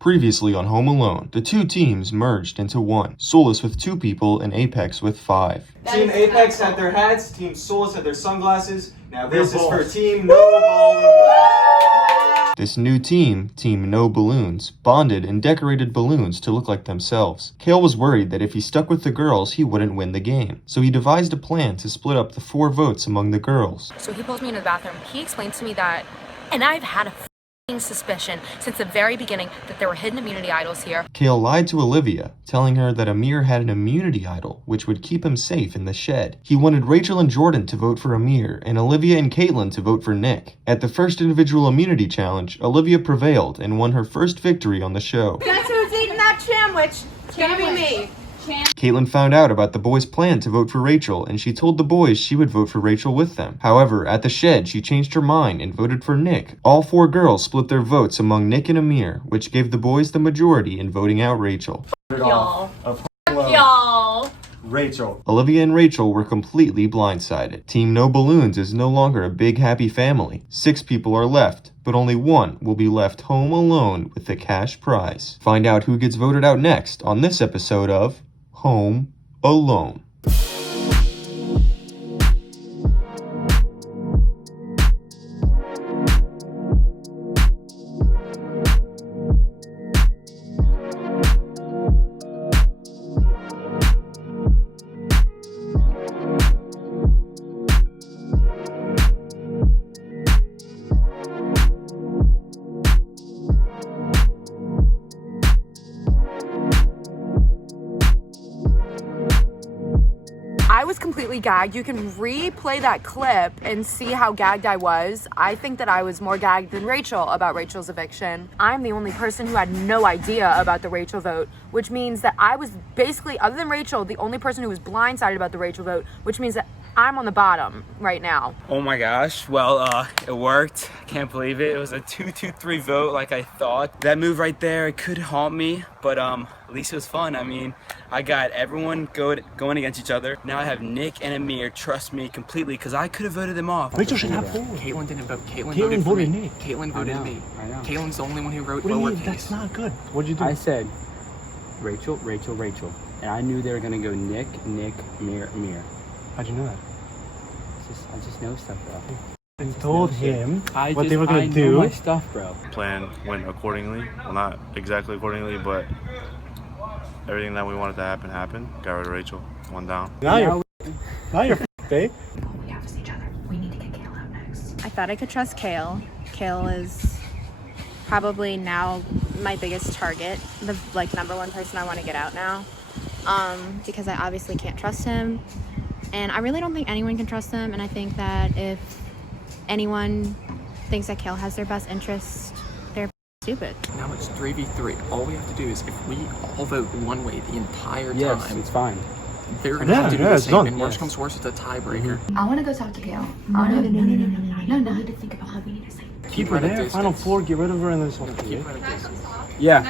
Previously on Home Alone, the two teams merged into one. Solus with 2 people and Apex with 5. Team Apex had their hats, Team Solus had their sunglasses. Now this is for Team No Balloons. This new team, Team No Balloons, bonded and decorated balloons to look like themselves. Kael was worried that if he stuck with the girls, he wouldn't win the game. So he devised a plan to split up the 4 votes among the girls. So he pulls me into the bathroom. He explains to me that, and I've had a suspicion since the very beginning that there were hidden immunity idols here. Kael lied to Olivia, telling her that Emir had an immunity idol, which would keep him safe in the shed. He wanted Rachel and Jordyn to vote for Emir, and Olivia and Caitlin to vote for Nick. At the first individual immunity challenge, Olivia prevailed and won her first victory on the show. Guess who's eating that sandwich? It's gonna be me. Caitlin found out about the boys' plan to vote for Rachel, and she told the boys she would vote for Rachel with them. However, at the shed, she changed her mind and voted for Nick. All 4 girls split their votes among Nick and Emir, which gave the boys the majority in voting out Rachel. Y'all. Rachel. Olivia and Rachel were completely blindsided. Team No Balloons is no longer a big happy family. 6 people are left, but only 1 will be left home alone with the cash prize. Find out who gets voted out next on this episode of Home Alone. I was completely gagged. You can replay that clip and see how gagged I was. I think that I was more gagged than Rachel about Rachel's eviction. I'm the only person who had no idea about the Rachel vote, which means that I was basically, other than Rachel, the only person who was blindsided about the Rachel vote, which means that I'm on the bottom right now. Oh my gosh, well, it worked. Can't believe it. It was a 2-2-3 vote like I thought. That move right there, it could haunt me, but at least it was fun. I mean, I got everyone going against each other. Now I have Nick and Emir trust me completely because I could have voted them off. Rachel should have voted. Caitlin didn't vote. Caitlin voted me. Caitlin voted me. I know. Caitlin's the only one who wrote What do you mean? lowercase. That's not good. What'd you do? I said Rachel, Rachel, Rachel. And I knew they were gonna go Nick, Nick, Emir, Emir. How'd you know that? I just know stuff, bro. And told him I what just, they were gonna I do. know my stuff, bro. Plan went accordingly. Well, not exactly accordingly, but everything that we wanted to happen happened. Got rid of Rachel. 1 down. Now you're babe. We have to see each other. We need to get Kael out next. I thought I could trust Kael. Kael is probably now my biggest target, the number 1 person I want to get out now, because I obviously can't trust him, and I really don't think anyone can trust him. And I think that if anyone thinks that Kael has their best interest, they're stupid. Now it's 3v3. All we have to do is if we all vote one way the entire time, Yes, it's fine. they're gonna have to do the it's same. done. And worst comes to worst, it's a tiebreaker. I want to go talk to Kael. No. I need to think about how we need to say. Keep her there. Final 4. Get rid of her and then something. Keep her at a distance. Yeah.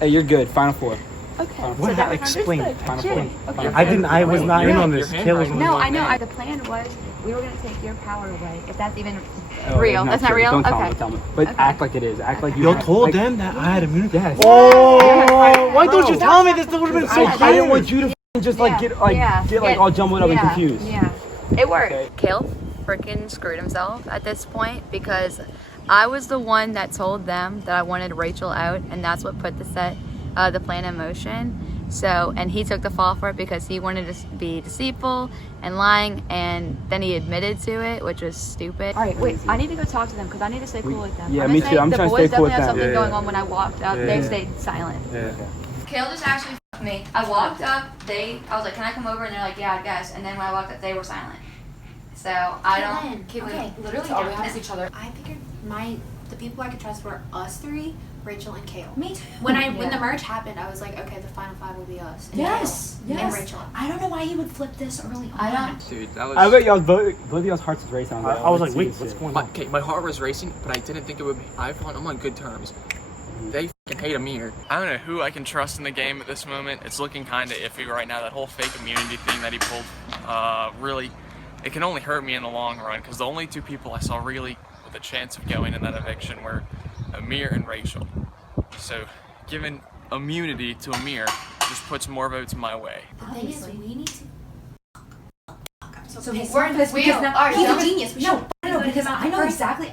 Hey, you're good. Final 4. Okay. What? Explain. Final 4. Okay. I was not in on this. Kael was No, I know. The plan was we were gonna take your power away. If that's even Oh, real. That's not true. real? Don't tell Okay. me, don't tell me. But Okay. act like it is. Act like you You have- told like, them that I had immunity. Yes. Oh, why don't you tell me this? That would have been so I didn't want you to just get all jumbled up and confused. Yeah. It worked. Okay. Kael freaking screwed himself at this point because I was the one that told them that I wanted Rachel out, and that's what put the plan in motion. So, and he took the fall for it because he wanted to be deceitful and lying, and then he admitted to it, which was stupid. All right, wait. I need to go talk to them because I need to stay cool with them. Yeah, I'm me gonna too. say I'm the trying to boys stay cool definitely with have them. something Yeah. going on. When I walked up, Yeah. they stayed silent. Yeah. Kael just actually f***ed me. I walked up, I was like, can I come over? And they're like, yeah, I guess. And then when I walked up, they were silent. So I don't. Okay, literally all we have is each other. I figured the people I could trust were us 3, Rachel and Kael. Me too. When the merge happened, I was like, okay, the final 5 will be us. And Kael and Rachel. I don't know why he would flip this early on. I don't. Dude, that was. I bet y'all both of y'all's hearts is racing on that. I was like, wait, what's going on? Okay, my heart was racing, but I didn't think it would be. I'm on good terms. They f***ing hate Emir. I don't know who I can trust in the game at this moment. It's looking kind of iffy right now. That whole fake immunity thing that he pulled, really, it can only hurt me in the long run because the only 2 people I saw really with a chance of going in that eviction were Emir and Rachel. So giving immunity to Emir just puts more votes my way. The thing is, we need to. So he's we're in this because now he's a genius. We no, should because I know exactly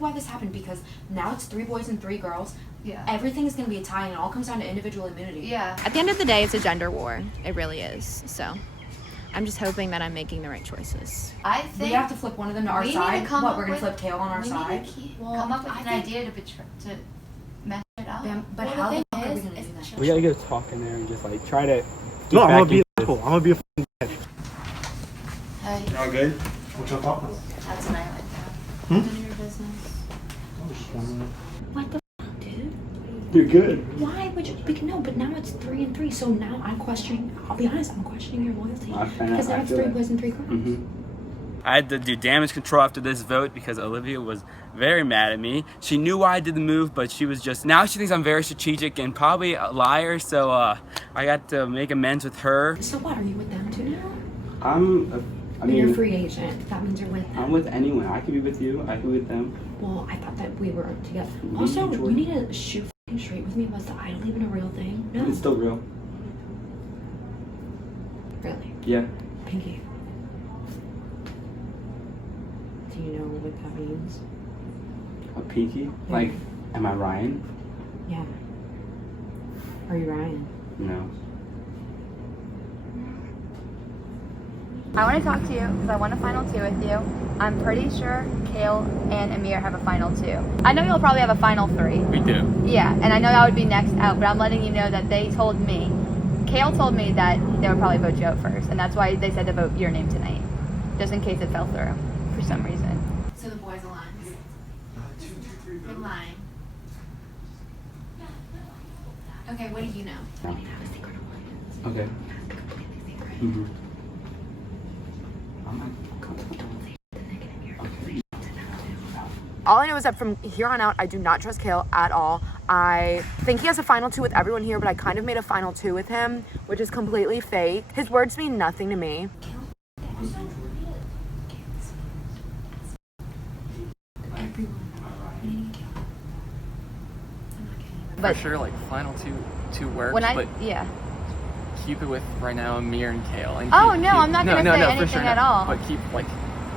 why this happened, because now it's 3 boys and 3 girls. Yeah. Everything is going to be a tie, and it all comes down to individual immunity. Yeah. At the end of the day, it's a gender war. It really is. So I'm just hoping that I'm making the right choices. I think We have to flip one of them to our we need side. to come What, up we're going to with- flip Kael on our we side? need to come up with an idea to mess it up. But Well, how the thing fuck are we is, going to do that? We gotta go talk in there and just like try to. No, I'm gonna be cool. I'm gonna be a f***ing dad. Hey, Y'all good? What y'all talking about? that's an island now. None of your business. What the fuck, dude? You're good. Why would you? No, but now it's 3 and 3. So now I'm questioning. I'll be honest. I'm questioning your loyalty. Because now it's 3 boys and 3 girls. Mm-hmm. I had to do damage control after this vote because Olivia was very mad at me. She knew why I did the move, but she was just, now she thinks I'm very strategic and probably a liar, so I got to make amends with her. So what? Are you with them too now? I mean, You're a free agent. That means you're with them. I'm with anyone. I could be with you. I could be with them. Well, I thought that we were together. Me, Also, Jordyn. you need to shoot fucking straight with me. Was the idol even a real thing? No. It's still real. Really? Yeah. Pinky. Do you know what that means? A pinky? Like, am I Ryan? Yeah. Are you Ryan? No. I want to talk to you because I want a final 2 with you. I'm pretty sure Kael and Emir have a final 2. I know you'll probably have a final 3. We do. Yeah, and I know that would be next out, but I'm letting you know that they told me, Kael told me that they would probably vote you out first, and that's why they said to vote your name tonight, just in case it fell through for some reason. So the boys align. Big line. Okay, what do you know? No. Okay. Mm-hmm. All I know is that from here on out, I do not trust Kael at all. I think he has a final 2 with everyone here, but I kind of made a final 2 with him, which is completely fake. His words mean nothing to me. But For sure, like final two works, when but yeah. keep it with right now Emir and Kael. And Oh, no, I'm not gonna say for anything sure at not. all. But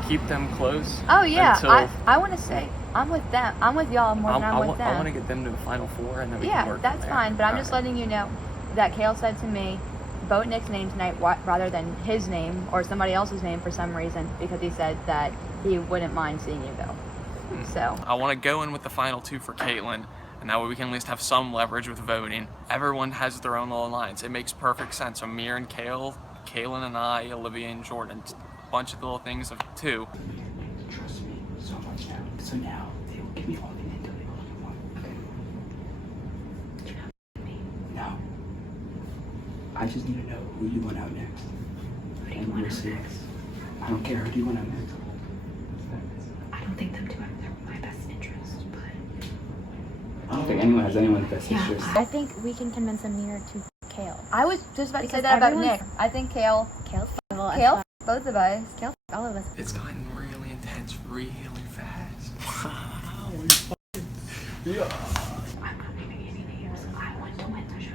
keep them close. Oh yeah, Until I want to say I'm with them. I'm with y'all more than I'm with them. I want to get them to the final 4, and then we Yeah, can work that's from there. fine. But I'm just Alright. letting you know that Kael said to me, vote Nick's name tonight rather than his name or somebody else's name for some reason, because he said that he wouldn't mind seeing you go. So I want to go in with the final 2 for Caitlin, and that way we can at least have some leverage with voting. Everyone has their own little lines. It makes perfect sense. Emir and Kael, Kaelin and I, Olivia and Jordyn. A bunch of little things of 2. Trust me so much now. So now they will give me all the intel they want. Okay. You're not me. No. I just need to know who you want out next. Who do you want out next? I don't care. Who do you want out next? I don't think them 2 have my best interest, but... I don't think anyone has anyone's best interest. I think we can convince Emir to Kael. I was just about to say Because that about everyone's- Nick. I think Kael, Kael, both of us. Kael, all of us. It's gotten really intense really fast. I'm not naming any names. I want to win the show.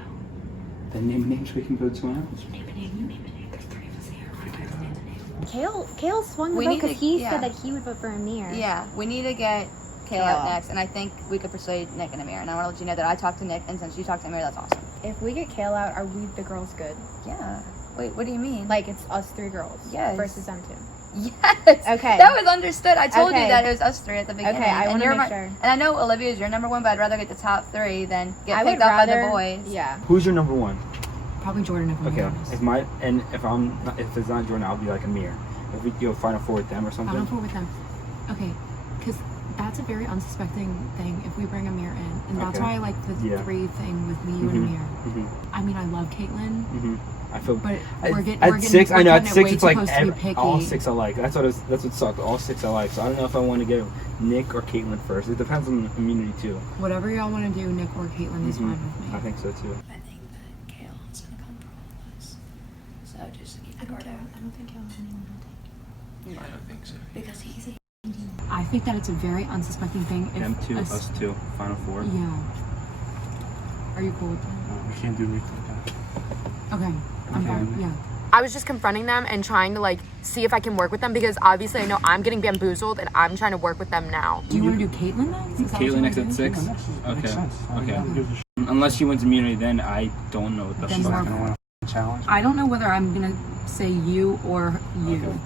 Then name a name so we can vote someone else. You name a name, you name a name. There's 3 of us here. Why can't I name a name? Kael swung the We vote need to- because he yeah. said that he would vote for Emir. Yeah, we need to get Kael out next, and I think we could persuade Nick and Emir. And I want to let you know that I talked to Nick, and since you talked to Emir, that's awesome. If we get Kael out, are we the girls good? Yeah. Wait, what do you mean? Like it's us 3 girls. Yes. Versus them 2. Yes. Okay. That was understood. I told Okay. you that it was us 3 at the beginning. Okay, I and want to you're make my- sure. And I know Olivia is your number 1, but I'd rather get the top 3 than get I would picked up by the rather- boys. Yeah. Who's your number 1? Probably Jordyn, if I'm Okay. honest. If it's not Jordyn, I'll be like Emir. If we go final 4 with them or something. Final 4 with them. Okay, because that's a very unsuspecting thing if we bring Emir in. And that's Okay. why I like the 3 thing with me, you, and Emir. Mm-hmm. I mean, I love Caitlin, Mm-hmm. I feel. but At, we're getting. at we're getting, 6, we're I know. At cutting it 6, way it's too like close to be picky. all 6 I like. That's what sucked. All 6 I like. So I don't know if I want to go Nick or Caitlin first. It depends on the immunity too. Whatever y'all want to do, Nick or Caitlin is fine with me. I think so too. I think that Kael's gonna come for all of us. So just to keep the guard out. I don't think Kael has anyone I don't think so. Because he's a I think that it's a very unsuspecting thing. If Them 2, a s- us 2, final 4. Yeah. Are you cool with that? We can't do anything like that. Okay, I'm fine. Yeah. I was just confronting them and trying to like see if I can work with them because obviously I know I'm getting bamboozled and I'm trying to work with them now. Do you want to do Caitlyn next? Caitlyn next at 6? Okay. Okay. Unless she wins immunity, then I don't know what the She's not gonna win a challenge. I don't know whether I'm gonna say you or you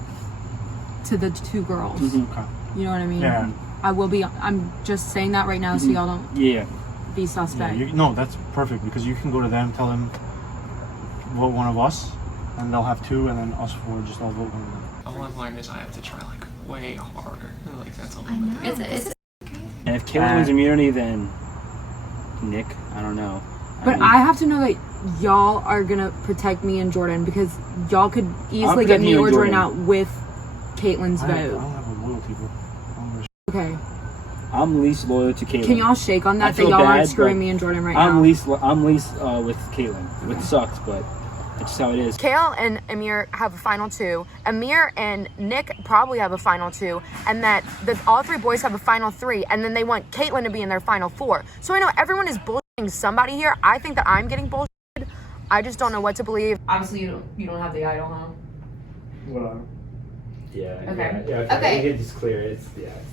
to the two girls. Okay. You know what I mean? Yeah. I will be. I'm just saying that right now so y'all don't be suspect. Yeah, no, that's perfect because you can go to them, tell them vote one of us, and they'll have 2, and then us 4 just all vote one of them. All I've learned is I have to try like way harder. Like that's all. And if Kael wins immunity, then Nick, I don't know. But I have to know that y'all are gonna protect me and Jordyn because y'all could easily get me or Jordyn out with Caitlyn's vote. I don't have a loyalty vote. Okay. I'm least loyal to Caitlyn. Can y'all shake on that y'all aren't screwing me and Jordyn right now? I'm least with Caitlyn, which sucks, but it's just how it is. Kael and Emir have a final 2. Emir and Nick probably have a final 2, and that all 3 boys have a final 3, and then they want Caitlyn to be in their final 4. So I know everyone is bullshitting somebody here. I think that I'm getting bullshitted. I just don't know what to believe. Obviously, you don't have the idol, huh? Whatever. Yeah. Okay. Yeah. Okay. We get this clear. It's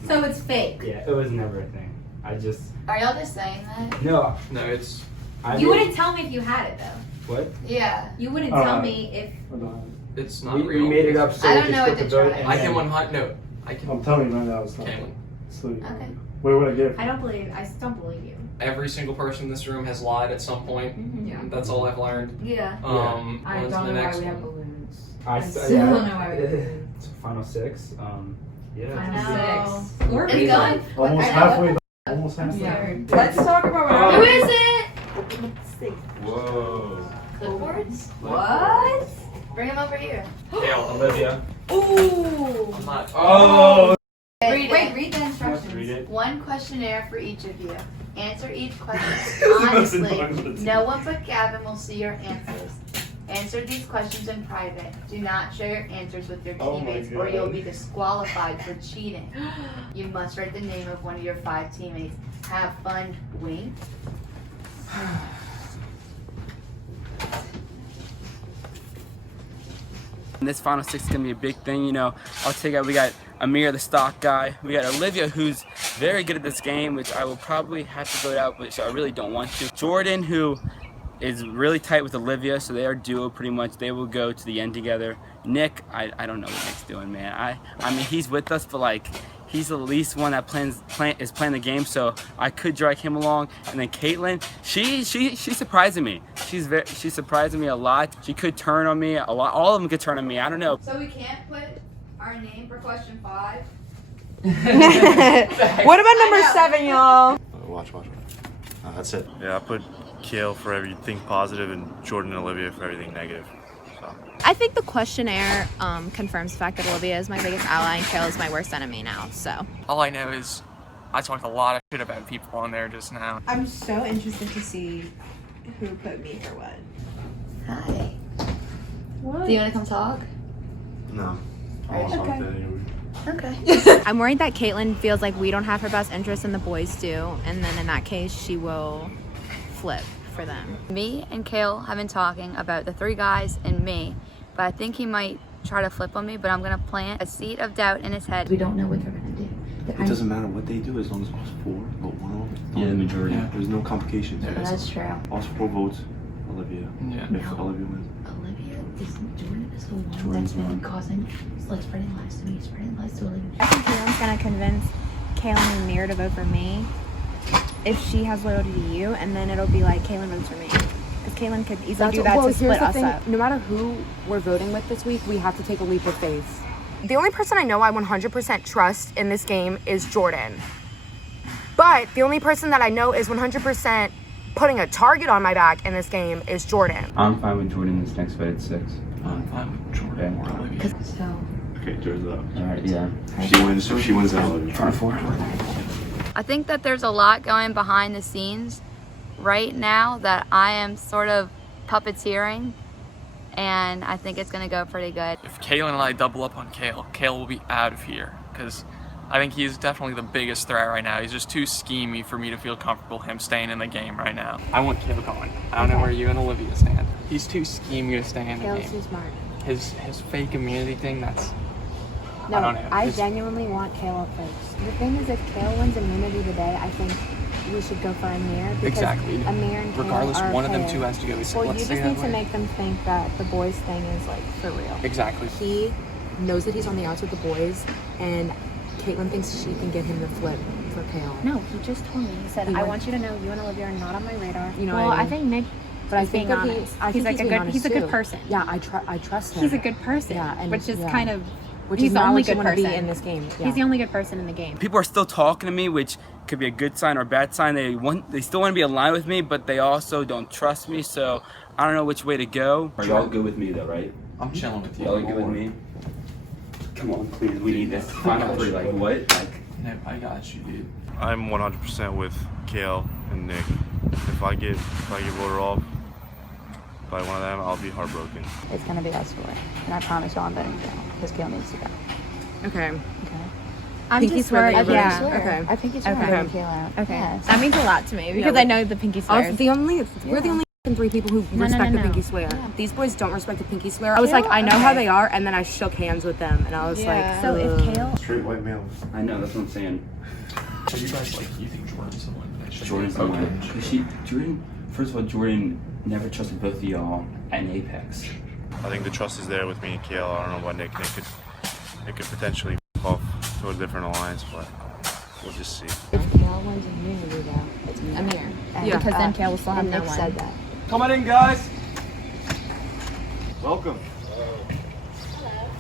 So it's fake. Yeah, it was never a thing. I just. Are y'all just saying that? No. No, it's. You wouldn't tell me if you had it though. What? Yeah, you wouldn't tell me if. It's not we real. We made it up so I we don't could know split what the to vote. try. I can 100. No, I can. I'm telling you right now, it's not. Kaelyn. Okay. Wait, what I get? I don't believe you. Every single person in this room has lied at some point. Yeah. That's all I've learned. Yeah. I On don't to the know why next we have one. balloons. I still yeah. don't know why we have balloons. It's final 6. Yeah. Final 6. We're It's going. Almost halfway. Almost halfway. Yeah. Let's talk about what Who is it? Whoa. Clipboards? What? Bring them over here. Kael. Olivia. Ooh. I'm not. Oh. Read the instructions. Read it. One questionnaire for each of you. Answer each question honestly. No one but Gavin will see your answers. Answer these questions in private. Do not share your answers with your teammates or you'll be disqualified for cheating. You must write the name of one of your 5 teammates. Have fun, wink. And this final 6 is gonna be a big thing, you know. I'll take out. We got Emir, the stock guy. We got Olivia, who's very good at this game, which I will probably have to vote out, which I really don't want to. Jordyn, who is really tight with Olivia, so they are duo pretty much. They will go to the end together. Nick, I don't know what Nick's doing, man. I mean, he's with us, but like, he's the least one that is playing the game, so I could drag him along. And then Caitlyn, she's surprising me. She's surprising me a lot. She could turn on me a lot. All of them could turn on me. I don't know. So we can't put our name for question 5? What about number 7, y'all? Watch. That's it. Yeah, I put Kael for everything positive and Jordyn and Olivia for everything negative. So. I think the questionnaire confirms the fact that Olivia is my biggest ally and Kael is my worst enemy now, so. All I know is I talked a lot of shit about people on there just now. I'm so interested to see who put me for what. Hi. What? Do you want to come talk? No. Okay. I'm worried that Caitlyn feels like we don't have her best interest and the boys do, and then in that case, she will flip for them. Me and Kael have been talking about the 3 guys and me, but I think he might try to flip on me, but I'm going to plant a seed of doubt in his head. We don't know what they're going to do. It doesn't matter what they do as long as us 4 vote one of them. Yeah, the majority. There's no complications. Yeah, that's true. Us 4 votes, Olivia. Yeah. If Olivia wins. Olivia Jordyn is the one that's been causing, like, spreading lies to me, spreading lies to Olivia. I think Kaelin's gonna convince Kael and Emir to vote for me if she has loyalty to you, and then it'll be like Kaelin votes for me. Because Kaelin could easily do that to split us up. No matter who we're voting with this week, we have to take a leap of faith. The only person I know I 100% trust in this game is Jordyn. But the only person that I know is 100% putting a target on my back in this game is Jordyn. I'm fine with Jordyn this next fight at 6. I'm fine with Jordyn or Olivia. Okay, Jordyn's up. Alright, yeah. If she wins, then Olivia. Final 4. I think that there's a lot going behind the scenes right now that I am sort of puppeteering, and I think it's going to go pretty good. If Kaelyn and I double up on Kael will be out of here because I think he's definitely the biggest threat right now. He's just too schemy for me to feel comfortable him staying in the game right now. I want Kael going. I don't know where you and Olivia stand. He's too schemy to stay in the Kael's game. too smart. His fake immunity thing, that's... No, I don't know. I genuinely want Kael up first. The thing is, if Kael wins immunity today, I think we should go for Emir. Because Exactly. Emir and Kael Regardless, are one of them paired. two has to go. So Well, you let's just say need that to way. make them think that the boys thing is like for real. Exactly. He knows that he's on the outs with the boys, and Caitlin thinks she can get him to flip for Kael. No, he just told me. He said, He I went- want you to know you and Olivia are not on my radar. You know well, what I mean? I think Nick But I is think being that honest. I He's think like being honest he's a good too. person. Yeah, I trust him. He's a good person. Yeah, and which is yeah. kind of Which he's is the not only what you good wanna be person in this game. Yeah. He's the only good person in the game. People are still talking to me, which could be a good sign or a bad sign. They still want to be aligned with me, but they also don't trust me. So I don't know which way to go. Are y'all good with me though, right? I'm chilling with you. Y'all are good with me? Come on, please, we need this. Final three, like what? Like, No, I got you, dude. I'm 100% with Kael and Nick. If I get voted off by one of them, I'll be heartbroken. It's gonna be us four, and I promise y'all I'm voting Kael because Kael needs to go. Okay. I'm Pinky just swear worried. that you're Yeah. voting? Okay. I think it's okay. Okay. Kael out. Okay. Yes. That means a lot to me because Yeah, I know the pinky swears. We're the only three people who No, respect no, the no. pinky swear. These boys don't respect the pinky swear. I was like, I know how they are, and then I shook hands with them, and I was like, So if ugh. Kael, Straight white male. I know, that's what I'm saying. So you guys you think Jordyn's the one? Jordyn's the one. Jordyn, first of all, Jordyn never trusted both of y'all at an Apex. I think the trust is there with me and Kael. I don't know about Nick. It could potentially off to a different alliance, but we'll just see. If Kael wins immunity, though, it's Emir. Yeah. Because then Kael will still have and no Nick one. said that. Come on in, guys. Welcome.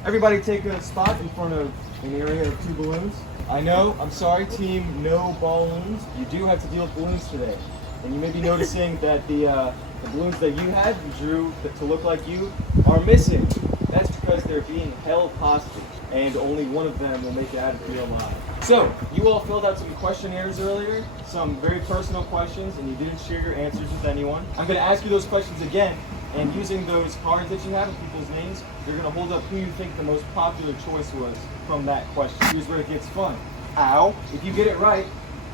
Everybody take a spot in front of an area of 2 balloons. I know, I'm sorry, team no balloons. You do have to deal with balloons today. And you may be noticing that the balloons that you had, you drew to look like you, are missing. That's because they're being held hostage, and only one of them will make it out of here alive. So, you all filled out some questionnaires earlier, some very personal questions, and you didn't share your answers with anyone. I'm going to ask you those questions again, and using those cards that you have with people's names, you're going to hold up who you think the most popular choice was from that question. Here's where it gets fun. Ow. If you get it right,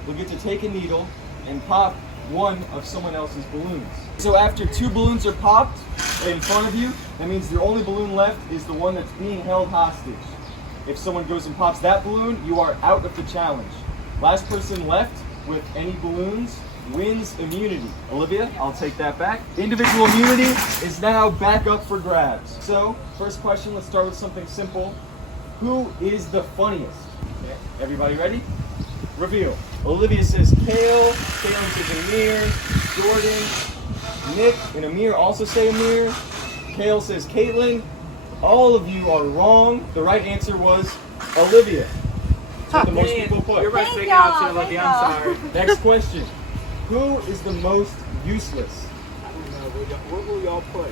you'll get to take a needle and pop one of someone else's balloons. So after 2 balloons are popped in front of you, that means the only balloon left is the one that's being held hostage. If someone goes and pops that balloon, you are out of the challenge. Last person left with any balloons wins immunity. Olivia, I'll take that back. Individual immunity is now back up for grabs. So, first question, let's start with something simple. Who is the funniest? Okay, everybody ready? Reveal. Olivia says Kael, Kael says Emir, Jordyn, Nick and Emir also say Emir. Kael says Caitlin. All of you are wrong. The right answer was Olivia. So the most people put. You're my second option, Olivia. I'm sorry. Next question. Who is the most useless? I don't know. What will y'all put?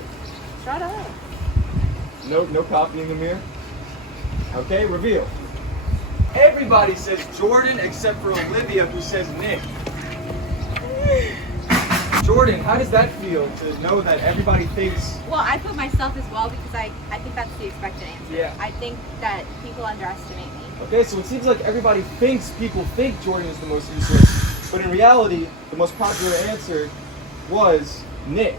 shut up. No copying Emir. Okay, reveal. Everybody says Jordyn except for Olivia, who says Nick. Jordyn, how does that feel to know that everybody thinks? Well, I put myself as well because I think that's the expected answer. Yeah. I think that people underestimate me. Okay, so it seems like everybody thinks people think Jordyn is the most useless, but in reality, the most popular answer was Nick.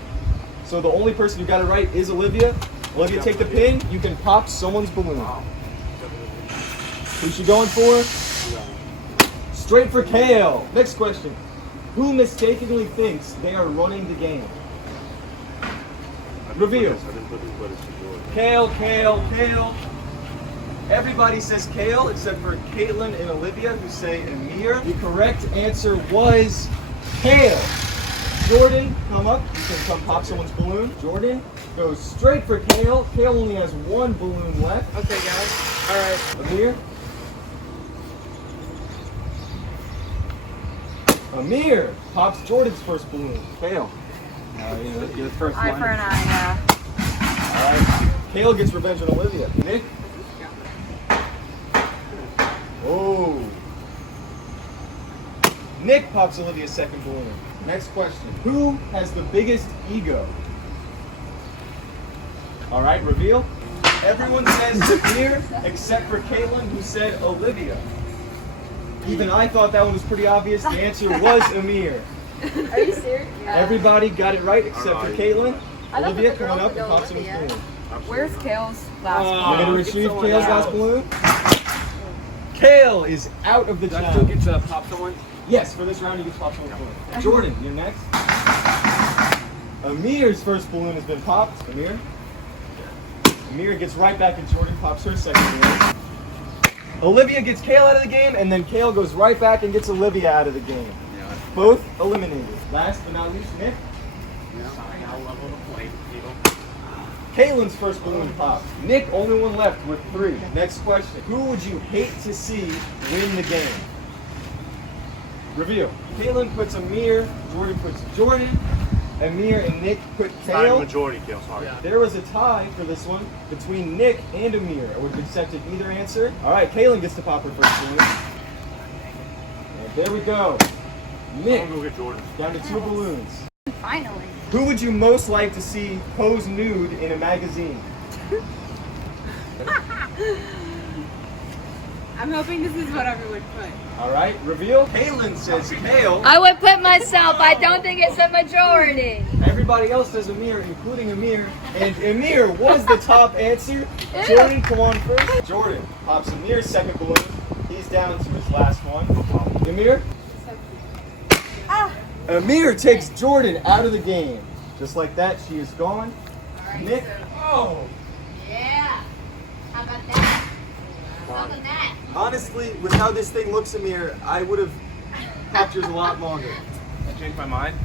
So the only person who got it right is Olivia. Olivia, take the pin. You can pop someone's balloon. Who's she going for? Straight for Kael. Next question. Who mistakenly thinks they are running the game? Reveal. Kael. Everybody says Kael except for Caitlin and Olivia, who say Emir. The correct answer was Kael. Jordyn, come up. You can come pop someone's balloon. Jordyn goes straight for Kael. Kael only has one balloon left. Okay, guys. All right. Emir. Emir pops Jordyn's first balloon. Kael. You're the first one. Eye for an eye, yeah. Alright. Kael gets revenge on Olivia. Nick? Oh. Nick pops Olivia's second balloon. Next question. Who has the biggest ego? Alright, reveal. Everyone says Emir except for Caitlin, who said Olivia. Even I thought that one was pretty obvious. The answer was Emir. Are you serious? Everybody got it right except for Caitlin. Olivia, come on up and pop some balloon. Where's Kael's last We're one? gonna retrieve Kael's last balloon. Kael is out of the Do I still challenge. get to pop someone? Yes, for this round you get to pop someone's balloon. Jordyn, you're next. Emir's first balloon has been popped. Emir gets right back and Jordyn pops her second balloon. Olivia gets Kael out of the game, and then Kael goes right back and gets Olivia out of the game. Both eliminated. Last but not least, Nick. Caitlin's first balloon popped. Nick, only one left with 3. Next question. Who would you hate to see win the game? Reveal. Caitlin puts Emir, Jordyn puts Jordyn, Emir and Nick put Kael. Majority, Kael, sorry. There was a tie for this one between Nick and Emir. I would have accepted either answer. All right, Caitlin gets to pop her first balloon. And there we go. Nick, I'm gonna go get Jordyn. down to 2 balloons. Finally. Who would you most like to see pose nude in a magazine? I'm hoping this is what everyone put. All right, reveal. Caitlin says Kael. I would put myself. I don't think it's a majority. Everybody else says Emir, including Emir. And Emir was the top answer. Jordyn, come on first. Jordyn pops Emir's second balloon. He's down to his last one. Emir? Emir takes Jordyn out of the game. Just like that, she is gone. Nick? Oh! Yeah. How about that? How about that? Honestly, with how this thing looks, Emir, I would have popped yours a lot longer. I changed my mind.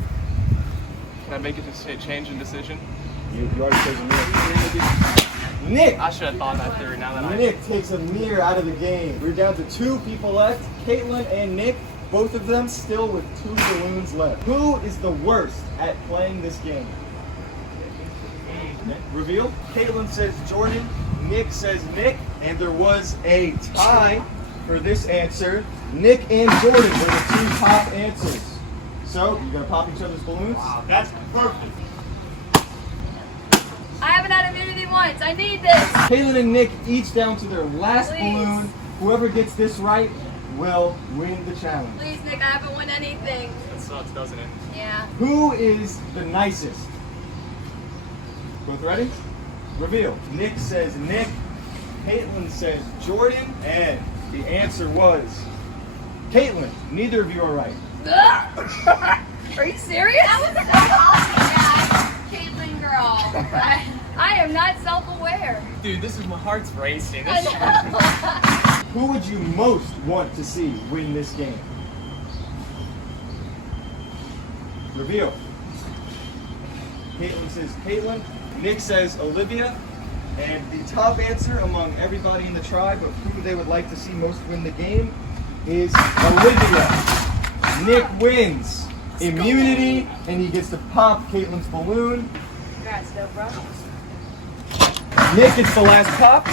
Can I make it to change in decision? You already chose Emir. Nick! I should have thought that through now that Nick takes Emir out of the game. We're down to 2 people left. Caitlin and Nick, both of them still with 2 balloons left. Who is the worst at playing this game? Reveal. Caitlin says Jordyn. Nick says Nick. And there was a tie for this answer. Nick and Jordyn were the 2 top answers. So, you're going to pop each other's balloons? Wow, that's perfect. I haven't had immunity once. I need this. Caitlin and Nick each down to their last Please. balloon. Whoever gets this right will win the challenge. Please, Nick, I haven't won anything. That sucks, doesn't it? Yeah. Who is the nicest? Both ready? Reveal. Nick says Nick. Caitlin says Jordyn. And the answer was Caitlin. Neither of you are right. Are you serious? That was so awesome, Caitlin girl. I am not self-aware. Dude, this is my heart's racing. I know. Who would you most want to see win this game? Reveal. Caitlin says Caitlin. Nick says Olivia. And the top answer among everybody in the tribe of who they would like to see most win the game is Olivia. Nick wins immunity, and he gets to pop Caitlin's balloon. Congrats, though, bro. Nick gets the last pop.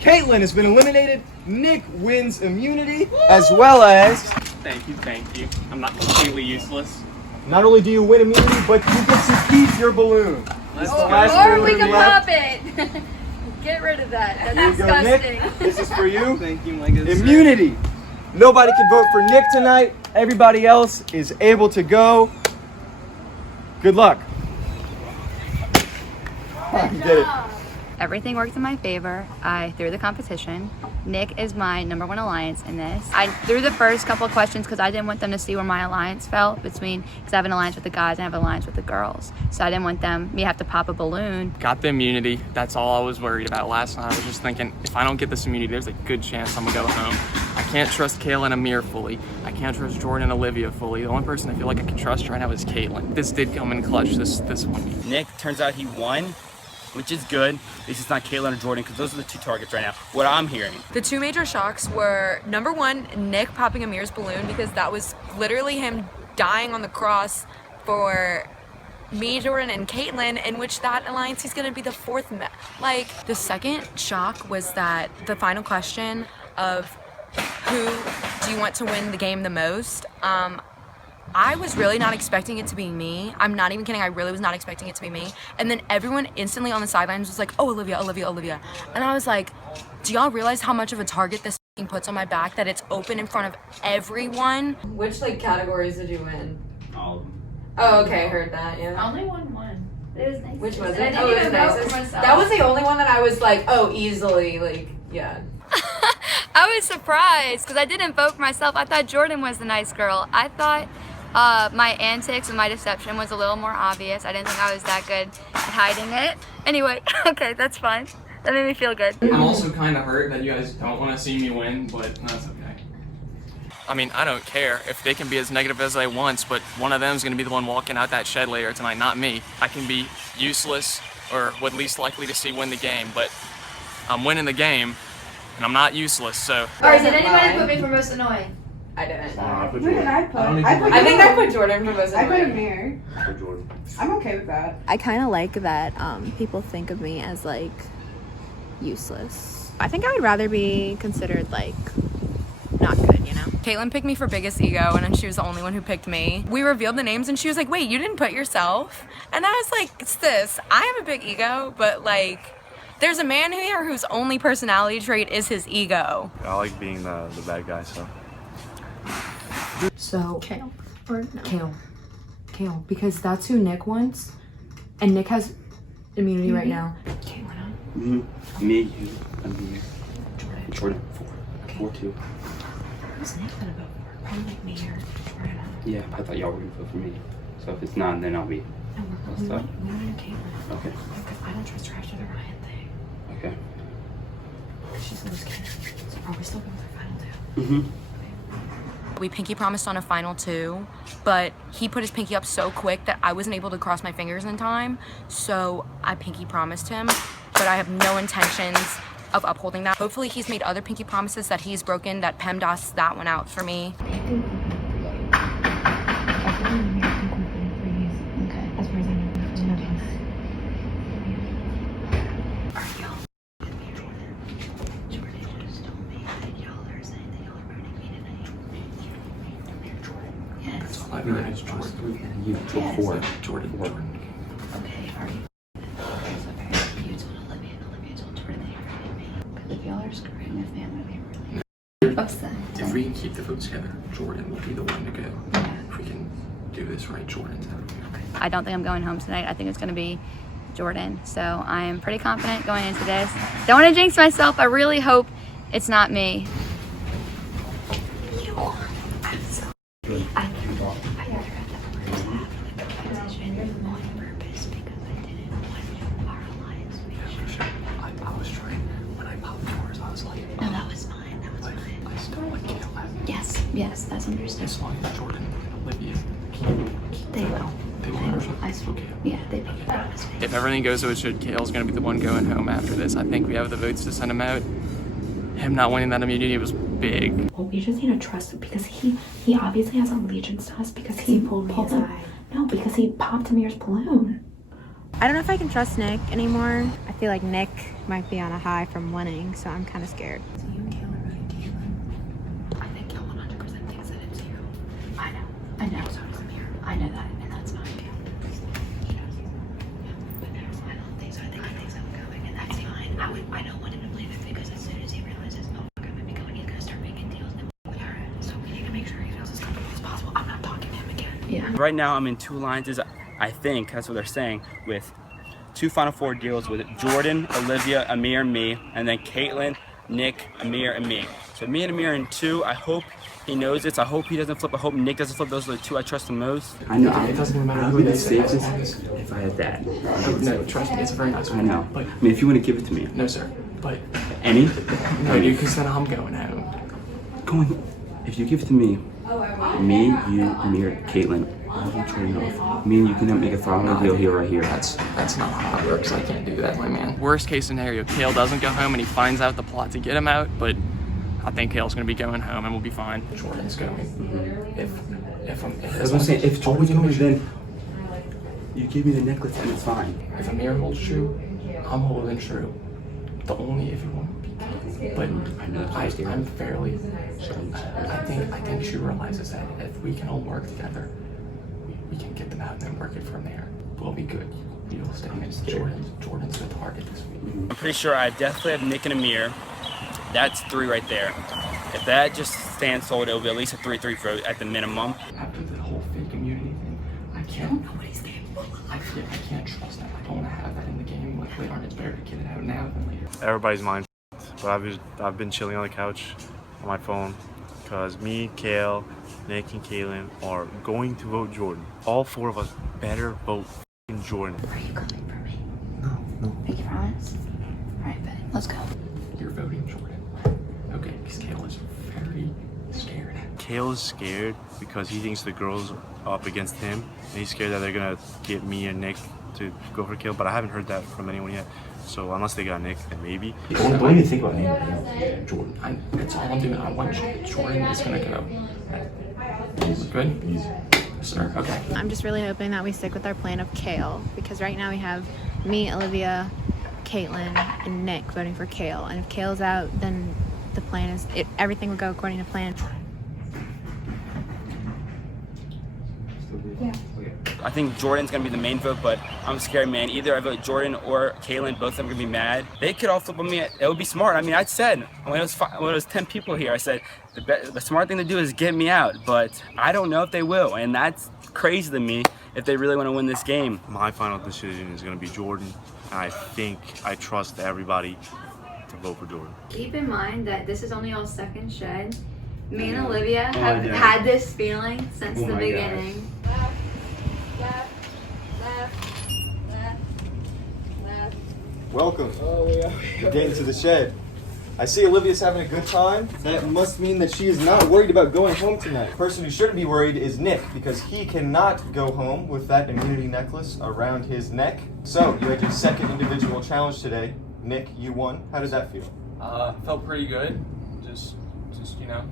Caitlin has been eliminated. Nick wins immunity, as well as... Thank you. I'm not completely useless. Not only do you win immunity, but you get to keep your balloon. This is the last Or balloon we can left. pop it. Get rid of that. Here That's you go, disgusting. Nick. This is for you. Thank you, my good sir. Immunity. Nobody can vote for Nick tonight. Everybody else is able to go. Good luck. You did it. Everything worked in my favor. I threw the competition. Nick is my #1 alliance in this. I threw the first couple of questions because I didn't want them to see where my alliance fell because I have an alliance with the guys and I have an alliance with the girls. So I didn't want me to have to pop a balloon. Got the immunity. That's all I was worried about last night. I was just thinking, if I don't get this immunity, there's a good chance I'm gonna go home. I can't trust Kael and Emir fully. I can't trust Jordyn and Olivia fully. The only person I feel like I can trust right now is Caitlin. This did come in clutch, this one. Nick, turns out he won, which is good. At least it's not Kaelin or Jordyn, because those are the 2 targets right now. What I'm hearing. The 2 major shocks were, #1, Nick popping Emir's balloon, because that was literally him dying on the cross for me, Jordyn, and Caitlin, in which that alliance, he's gonna be the 4th. The second shock was that the final question of who do you want to win the game the most? I was really not expecting it to be me. I'm not even kidding, I really was not expecting it to be me. And then everyone instantly on the sidelines was like, oh, Olivia. And I was like, do y'all realize how much of a target this puts on my back that it's open in front of everyone. Which like categories did you win? All of them. Oh, okay, I heard that. Yeah. I only won one. It was nice. Which was And I it? didn't Oh, it was even vote for nicest. myself. That was the only one that I was like, oh, easily, like, yeah. I was surprised because I didn't vote for myself. I thought Jordyn was the nice girl. I thought my antics and my deception was a little more obvious. I didn't think I was that good at hiding it. Anyway, okay, that's fine. That made me feel good. I'm also kind of hurt that you guys don't want to see me win, but that's okay. I mean, I don't care if they can be as negative as they want, but one of them is going to be the one walking out that shed later tonight, not me. I can be useless or what least likely to see win the game, but I'm winning the game and I'm not useless, so. Alright, did anybody put me for most annoying? I didn't. Who did I put? I think I put Jordyn for most I put annoying. Emir. I'm okay with that. I kind of like that people think of me as like useless. I think I would rather be considered like not good, you know? Caitlin picked me for biggest ego, and then she was the only one who picked me. We revealed the names, and she was like, wait, you didn't put yourself? And I was like, sis, I have a big ego, but like, there's a man here whose only personality trait is his ego. I like being the bad guy, so. So, Kael. Or no. Kael, because that's who Nick wants, and Nick has immunity right now. Me, you, and Jordyn. 4-2. Who's Nick gonna vote for? Probably like me or Jordyn. Yeah, I thought y'all were gonna vote for me. So if it's not, then I'll be. No, we want to Caitlin. Okay. Because I don't trust her after the Ryan thing. Okay. She's a loose cannon. So are we still going for final two? Mm-hmm. We pinky promised on a final 2, but he put his pinky up so quick that I wasn't able to cross my fingers in time. So I pinky promised him, but I have no intentions of upholding that. Hopefully he's made other pinky promises that he's broken, that PEMDAS that one out for me. I mean, it's Jordyn. And you took 4. Jordyn. Okay, are you? You told Olivia and Olivia told Jordyn that you're fighting me. Because if y'all are screwing with me, I'm gonna be really upset. If we can keep the votes together, Jordyn will be the one to go. Yeah. If we can do this right, Jordyn's out. I don't think I'm going home tonight. I think it's going to be Jordyn. So I'm pretty confident going into this. Don't want to jinx myself. I really hope it's not me. I was trying, when I popped yours, I was like, No, that was fine. That was fine. I still like Kael. Yes, that's understood. As long as Jordyn and Olivia They will. They will. I swear. Yeah, they will. Promise me. If everything goes as it should, Kael's going to be the one going home after this. I think we have the votes to send him out. Him not winning that immunity was big. Well, we just need to trust him because he obviously has allegiance to us because he pulled me aside. No, because he popped Amir's balloon. I don't know if I can trust Nick anymore. I feel like Nick might be on a high from winning, so I'm kind of scared. So you and Kael are really Caitlin. I think Kael 100% thinks that it's you. I know. So does Emir. I know that, and that's fine. He knows. Yeah. But now I don't think so. I think he thinks I'm going, and that's fine. I don't want him to believe it because as soon as he realizes, oh, I'm gonna be going, he's gonna start making deals. And so we need to make sure he feels as comfortable as possible. I'm not talking to him again. Yeah. Right now, I'm in 2 alliances. I think that's what they're saying, with 2 Final Four deals with Jordyn, Olivia, Emir, and me, and then Caitlin, Nick, Emir, and me. So me and Emir in 2. I hope he knows this. I hope he doesn't flip. I hope Nick doesn't flip. Those are the 2 I trust the most. I know. It doesn't even matter I'll who be they the say. safest if I had that. No, trust me, it's a very nice one. I know. But I mean, if you want to give it to me. no, sir. But Any? no, because then I'm going home. If you give it to me, me, you, Emir, Caitlin, all of you trading off. Me and you can make a final deal here, right here. That's not how it works. I can't do that, my man. Worst case scenario, Kael doesn't go home and he finds out the plot to get him out, but I think Kael's going to be going home and we'll be fine. Jordyn's going. If I'm saying, if Jordyn's going, then you give me the necklace and it's fine. If Emir holds true, I'm holding true. The only if you want to be Kael. But I'm fairly. I think she realizes that if we can all work together, we can get them out and then work it from there. We'll be good. You'll stay in Jordyn's the target this week. I'm pretty sure I definitely have Nick and Emir. That's 3 right there. If that just stands solid, it'll be at least a 3-3 vote at the minimum. After the whole fake immunity thing, I can't. Nobody's game. I can't trust that. I don't want to have that in the game. Like later on, it's better to get it out now than later. Everybody's mind, but I've been chilling on the couch on my phone because me, Kael, Nick, and Kaylin are going to vote Jordyn. All 4 of us better vote Jordyn. Are you coming for me? No. Are you promise? Alright, Ben, let's go. You're voting Jordyn. Okay, because Kael is very scared. Kael is scared because he thinks the girls are up against him, and he's scared that they're gonna get me and Nick to go for Kael, but I haven't heard that from anyone yet. So unless they got Nick, then maybe. Don't even think about anybody else. Jordyn. That's all I'm doing. I want Jordyn is gonna go. Good? Easy. Sir, okay. I'm just really hoping that we stick with our plan of Kael, because right now we have me, Olivia, Caitlin, and Nick voting for Kael. And if Kael's out, then the plan is everything will go according to plan. Yeah. I think Jordyn's gonna be the main vote, but I'm scared, man. Either I vote Jordyn or Kaylin, both of them are gonna be mad. They could all flip on me. It would be smart. I mean, I said when it was 10 people here, I said the smart thing to do is get me out, but I don't know if they will, and that's crazy to me if they really want to win this game. My final decision is gonna be Jordyn. I think I trust everybody to vote for Jordyn. Keep in mind that this is only our second shed. Me and Olivia have had this feeling since the beginning. Welcome. We're getting to the shed. I see Olivia's having a good time. That must mean that she is not worried about going home tonight. The person who shouldn't be worried is Nick, because he cannot go home with that immunity necklace around his neck. So, you had your second individual challenge today. Nick, you won. How did that feel? Felt pretty good. Just you know,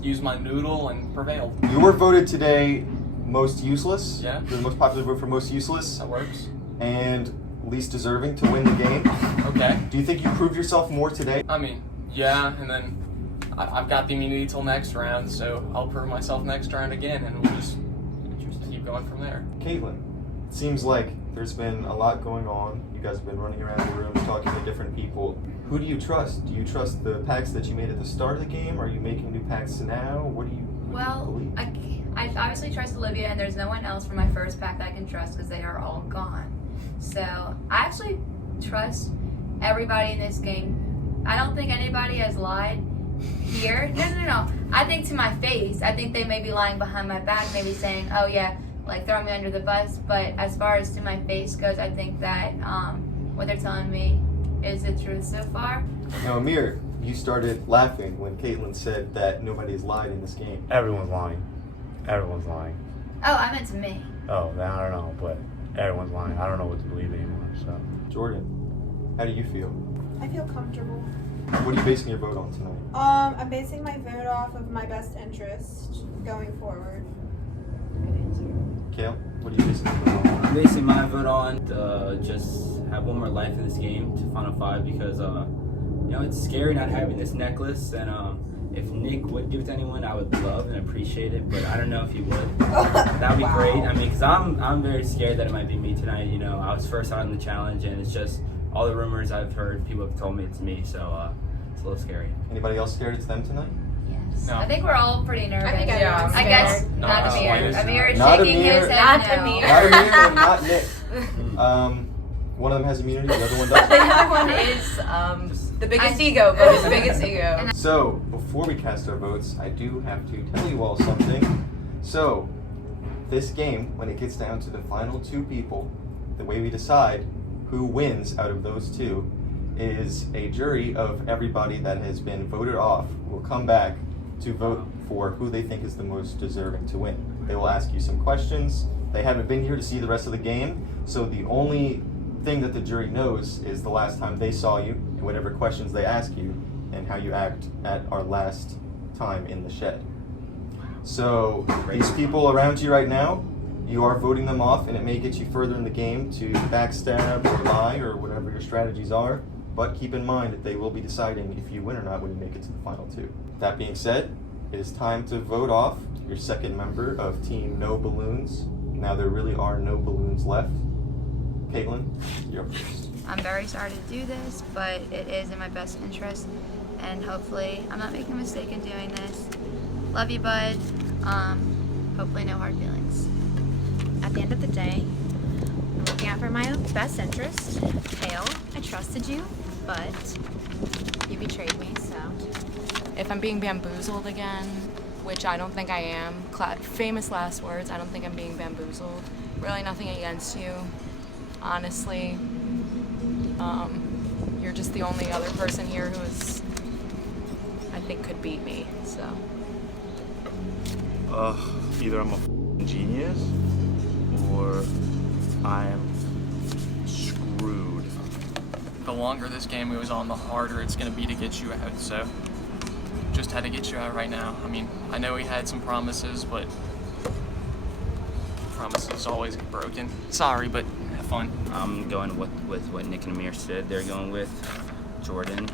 used my noodle and prevailed. You were voted today most useless. Yeah. You're the most popular vote for most useless. That works. And least deserving to win the game. Okay. Do you think you proved yourself more today? I mean, yeah, and then I've got the immunity till next round, so I'll prove myself next round again, and we'll just keep going from there. Caitlin, it seems like there's been a lot going on. You guys have been running around the room talking to different people. Who do you trust? Do you trust the packs that you made at the start of the game? Are you making new packs now? What do you believe? I obviously trust Olivia, and there's no one else from my first pack that I can trust because they are all gone. So I actually trust everybody in this game. I don't think anybody has lied here. No. I think to my face, I think they may be lying behind my back, maybe saying, oh yeah, like throwing me under the bus. But as far as to my face goes, I think that what they're telling me is the truth so far. Now, Emir, you started laughing when Caitlin said that nobody's lied in this game. Everyone's lying. Everyone's lying. Oh, I meant to me. Oh, then I don't know, but everyone's lying. I don't know what to believe anymore, so. Jordyn, how do you feel? I feel comfortable. What are you basing your vote on tonight? I'm basing my vote off of my best interest going forward. Kael, what are you basing your vote on? I'm basing my vote on to just have one more life in this game to Final 5 because, you know, it's scary not having this necklace, and if Nick would give it to anyone, I would love and appreciate it, but I don't know if he would. That would be great. I mean, because I'm very scared that it might be me tonight. You know, I was first out in the challenge, and it's just all the rumors I've heard, people have told me it's me, so it's a little scary. Anybody else scared it's them tonight? Yes. No. I think we're all pretty nervous. I think everyone's I guess scared. not Emir. Emir is Not shaking Emir. his head Not no. Emir. Not Emir and not Nick. One of them has immunity, the other one doesn't. The other one is the biggest ego, but his biggest ego. So, before we cast our votes, I do have to tell you all something. So, this game, when it gets down to the final 2 people, the way we decide who wins out of those 2 is a jury of everybody that has been voted off will come back to vote for who they think is the most deserving to win. They will ask you some questions. They haven't been here to see the rest of the game, so the only thing that the jury knows is the last time they saw you and whatever questions they ask you and how you act at our last time in the shed. So these people around you right now, you are voting them off, and it may get you further in the game to backstab or lie or whatever your strategies are, but keep in mind that they will be deciding if you win or not when you make it to the final 2. That being said, it is time to vote off your second member of Team No Balloons. Now there really are no balloons left. Caitlin, you're up first. I'm very sorry to do this, but it is in my best interest. and hopefully I'm not making a mistake in doing this. Love you, bud. Hopefully no hard feelings. At the end of the day, I'm looking out for my best interest. Kael, I trusted you, but you betrayed me, so. If I'm being bamboozled again, which I don't think I am, famous last words, I don't think I'm being bamboozled. Really nothing against you, honestly. You're just the only other person here who is, I think, could beat me, so. Either I'm a genius or I am screwed. The longer this game goes on, the harder it's going to be to get you out, so just had to get you out right now. I mean, I know we had some promises, but promises always get broken. Sorry, but have fun. I'm going with what Nick and Emir said. They're going with Jordyn.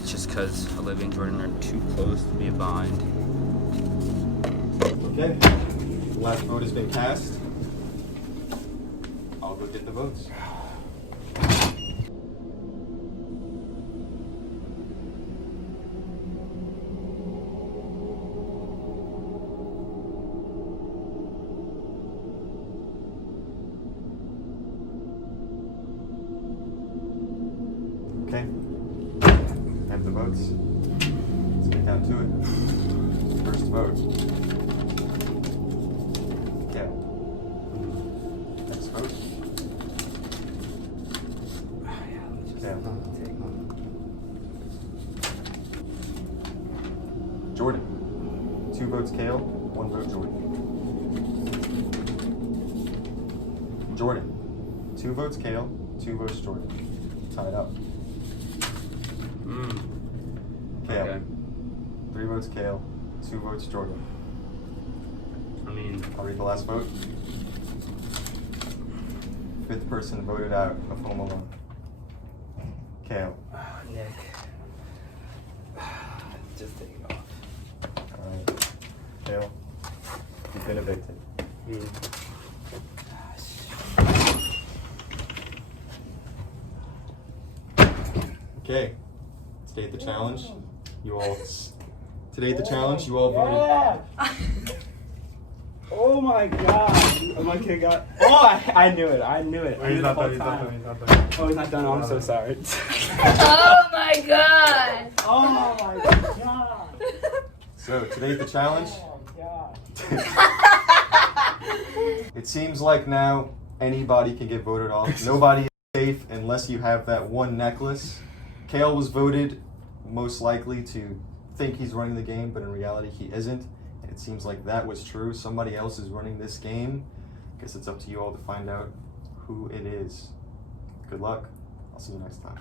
It's just because Olivia and Jordyn are too close to be a bind. Okay, the last vote has been cast. I'll go get the votes. Okay, have the votes. Let's get down to it. First vote. Kael. Next vote. Kael. Jordyn. 2 votes Kael, 1 vote Jordyn. Jordyn. 2 votes Kael, 2 votes Jordyn. Tied up. Kael. Okay. 3 votes Kael, 2 votes Jordyn. I mean, I'll read the last vote. 5th person voted out of Home Alone. Kael. Nick. Just take it off. Alright. Kael. You've been evicted. Okay. Today at the challenge, you all voted. Oh my god! Oh, my kid got. Oh, I knew it. I knew it. He's not done. He's not done. He's not done. Oh, he's not done. Oh, I'm so sorry. Oh my god! Oh my god! So today at the challenge, it seems like now anybody can get voted off. Nobody is safe unless you have that one necklace. Kael was voted most likely to think he's running the game, but in reality he isn't. And it seems like that was true. Somebody else is running this game. Guess it's up to you all to find out who it is. Good luck. I'll see you next time.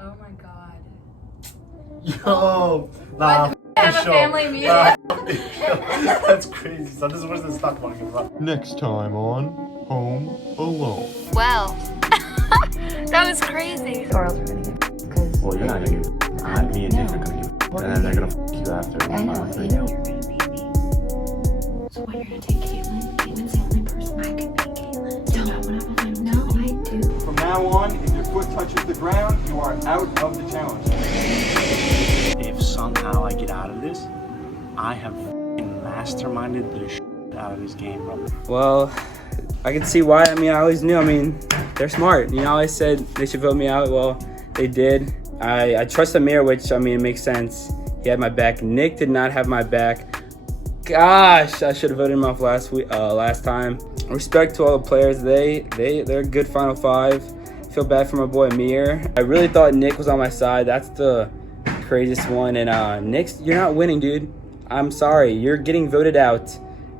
Oh my god. Yo! Nah, have a family meeting. That's crazy. So this is where's the stock money about. Next time on Home Alone. Well, that was crazy. Or else we're gonna get Well, you're not gonna get me and Nick are gonna get and then they're gonna you after. I know, you. So what, you're gonna take Caitlin? Caitlin's the only person I could beat Caitlin. So no, no, I do. From now on, if your foot touches the ground, you are out of the challenge. If somehow I get out of this, I have masterminded the shit out of this game, bro. Well, I can see why. I mean, I always knew. I mean, they're smart. You know, I always said they should vote me out. Well, they did. I trust Emir, which, I mean, it makes sense. He had my back. Nick did not have my back. Gosh, I should have voted him off last time. Respect to all the players. They're a good Final Five. Feel bad for my boy Emir. I really thought Nick was on my side. That's the craziest one. And Nick, you're not winning, dude. I'm sorry. You're getting voted out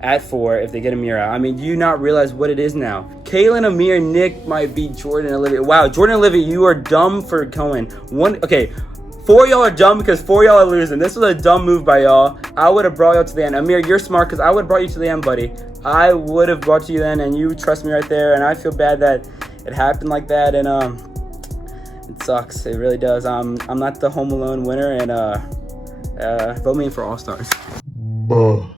at 4 if they get Emir out. I mean, do you not realize what it is now? Kaelin, Emir, Nick might beat Jordyn and Olivia. Wow, Jordyn and Olivia, you are dumb for going. 4 of y'all are dumb because 4 of y'all are losing. This was a dumb move by y'all. I would have brought y'all to the end. Emir, you're smart because I would have brought you to the end, buddy. I would have brought you then, and you trust me right there, and I feel bad that it happened like that, and it sucks. It really does. I'm not the Home Alone winner, and vote me in for All-Stars.